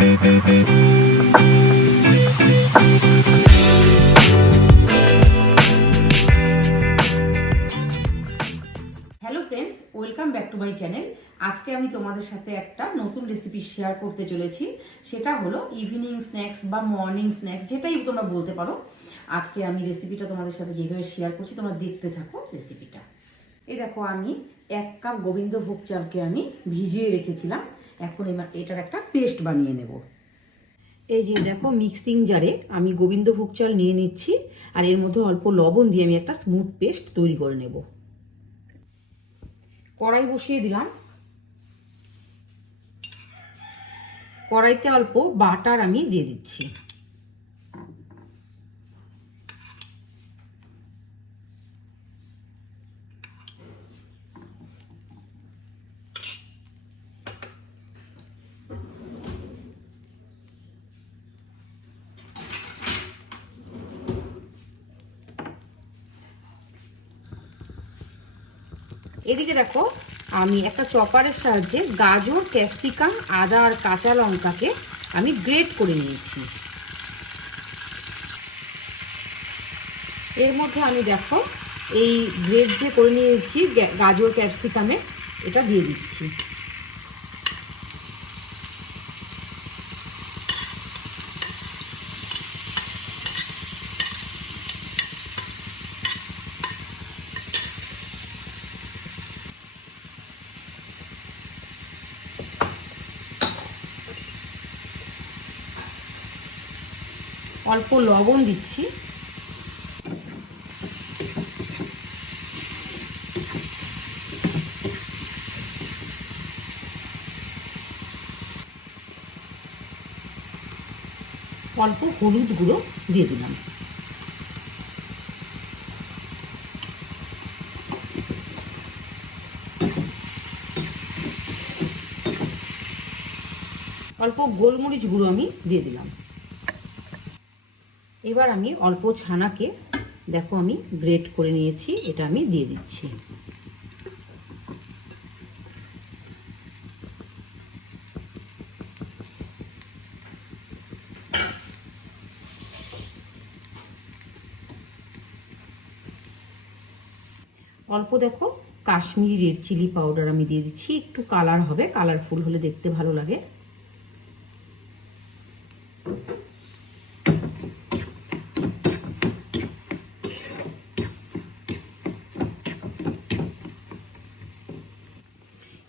Friends, welcome back to my channel. আজকে আমি তোমাদের সাথে একটা নতুন রেসিপি শেয়ার করতে চলেছি। সেটা হলো ইভিনিং স্ন্যাক্স বা মর্নিং স্ন্যাক্স, যেটাই তোমরা বলতে পারো। আজকে আমি রেসিপিটা তোমাদের সাথে যেভাবে শেয়ার করছি তোমরা দেখতে থাকো রেসিপিটা। এই দেখো, আমি 1 কাপ গোবিন্দভোগ চালকে আমি ভিজিয়ে রেখেছিলাম। এখন এটার একটা পেস্ট বানিয়ে নেব। এই যে দেখো, মিক্সিং জারে আমি গোবিন্দভোগ চাল নিয়ে নিচ্ছি, আর এর মধ্যে অল্প লবণ দিয়ে আমি একটা স্মুথ পেস্ট তৈরি করে নেব। কড়াই বসিয়ে দিলাম। কড়াইতে অল্প বাটার আমি দিয়ে দিচ্ছি। এদিকে দেখো, আমি একটা চপারের সাহায্যে গাজর, ক্যাপসিকাম, আদা আর কাঁচা লঙ্কাকে আমি গ্রেট করে নিয়েছি। এর মধ্যে আমি দেখো এই গ্রেট যে করে নিয়েছি গাজর ক্যাপসিকামে, এটা দিয়ে দিচ্ছি। অল্প লবণ দিচ্ছি। অল্প হলুদ গুঁড়ো দিয়ে দিলাম। অল্প গোলমরিচ গুঁড়ো আমি দিয়ে দিলাম। এবার আমি অল্প ছানাকে দেখো আমি গ্রেট করে নিয়েছি, এটা আমি দিয়ে দিচ্ছি। অল্প দেখো কাশ্মীরি রেড চিলি পাউডার আমি দিয়ে দিচ্ছি, একটু কালার হবে, কালারফুল হলে দেখতে ভালো লাগে।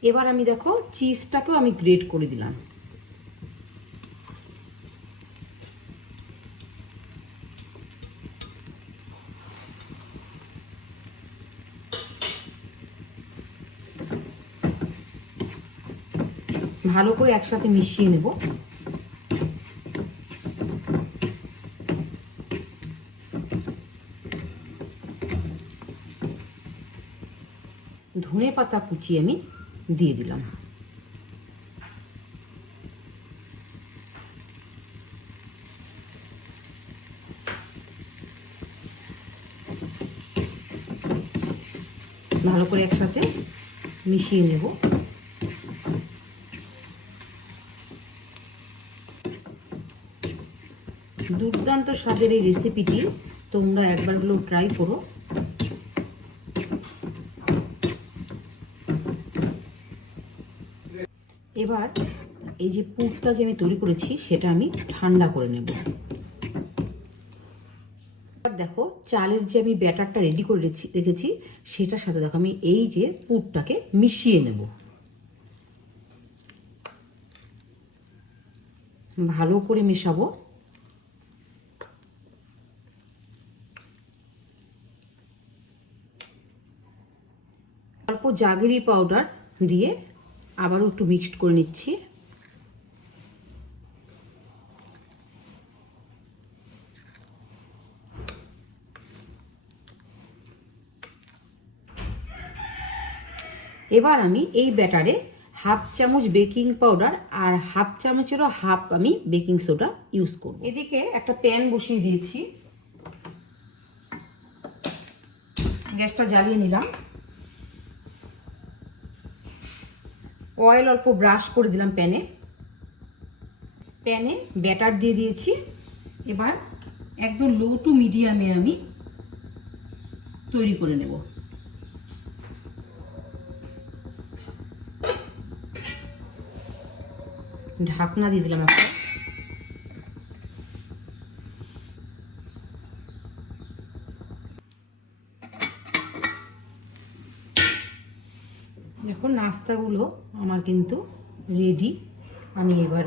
এবার আমি দেখো চিজটাকেও আমি গ্রেট করে দিলাম। ভালো করে একসাথে মিশিয়ে নেব। ধনে পাতা কুচি আমি দিয়ে দিলাম। ভালো করে একসাথে মিশিয়ে নেব। দুর্দান্ত স্বাদের এই রেসিপিটি তোমরা একবার হলেও ট্রাই করো। এবার এই যে পুরটা যে আমি তৈরি করেছি সেটা আমি ঠান্ডা করে নেব। এবার দেখো চালের যে আমি ব্যাটারটা রেডি করে রেখেছি সেটার সাথে দেখো আমি এই যে পুরটাকে মিশিয়ে নেব। ভালো করে মেশাবো। অল্প জাগরি পাউডার দিয়ে আবারও একটু মিক্সড করে নিচ্ছি। এবার আমি এই ব্যাটারে হাফ চামচ বেকিং পাউডার আর হাফ চামচেরও হাফ আমি বেকিং সোডা ইউজ করব। এদিকে একটা প্যান বসিয়ে দিয়েছি, গ্যাসটা জ্বালিয়ে নিলাম। অয়েল অল্প ব্রাশ করে দিলাম প্যানে। প্যানে ব্যাটার দিয়ে দিয়েছি। এবার একদম লো টু মিডিয়ামে আমি তৈরি করে নেব। ঢাকনা দিয়ে দিলাম একটা। দেখুন নাস্তাগুলো আমার কিন্তু রেডি, আমি এবার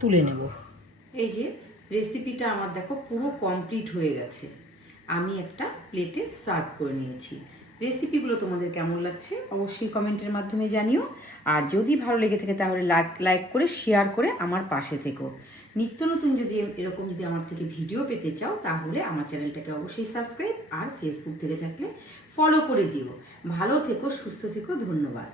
তুলে নেব। এই যে রেসিপিটা আমার দেখো পুরো কমপ্লিট হয়ে গেছে, আমি একটা প্লেটে সার্ভ করে নিয়েছি। রেসিপিগুলো তোমাদের কেমন লাগছে অবশ্যই কমেন্টের মাধ্যমে জানিও। আর যদি ভালো লেগে থাকে তাহলে লাইক করে শেয়ার করে আমার পাশে থেকো। নিত্য নতুন যদি এরকম যদি আমার থেকে ভিডিও পেতে চাও তাহলে আমার চ্যানেলটাকে অবশ্যই সাবস্ক্রাইব আর ফেসবুক থেকে থাকলে ফলো করে দিও। ভালো থেকো, সুস্থ থেকো, ধন্যবাদ।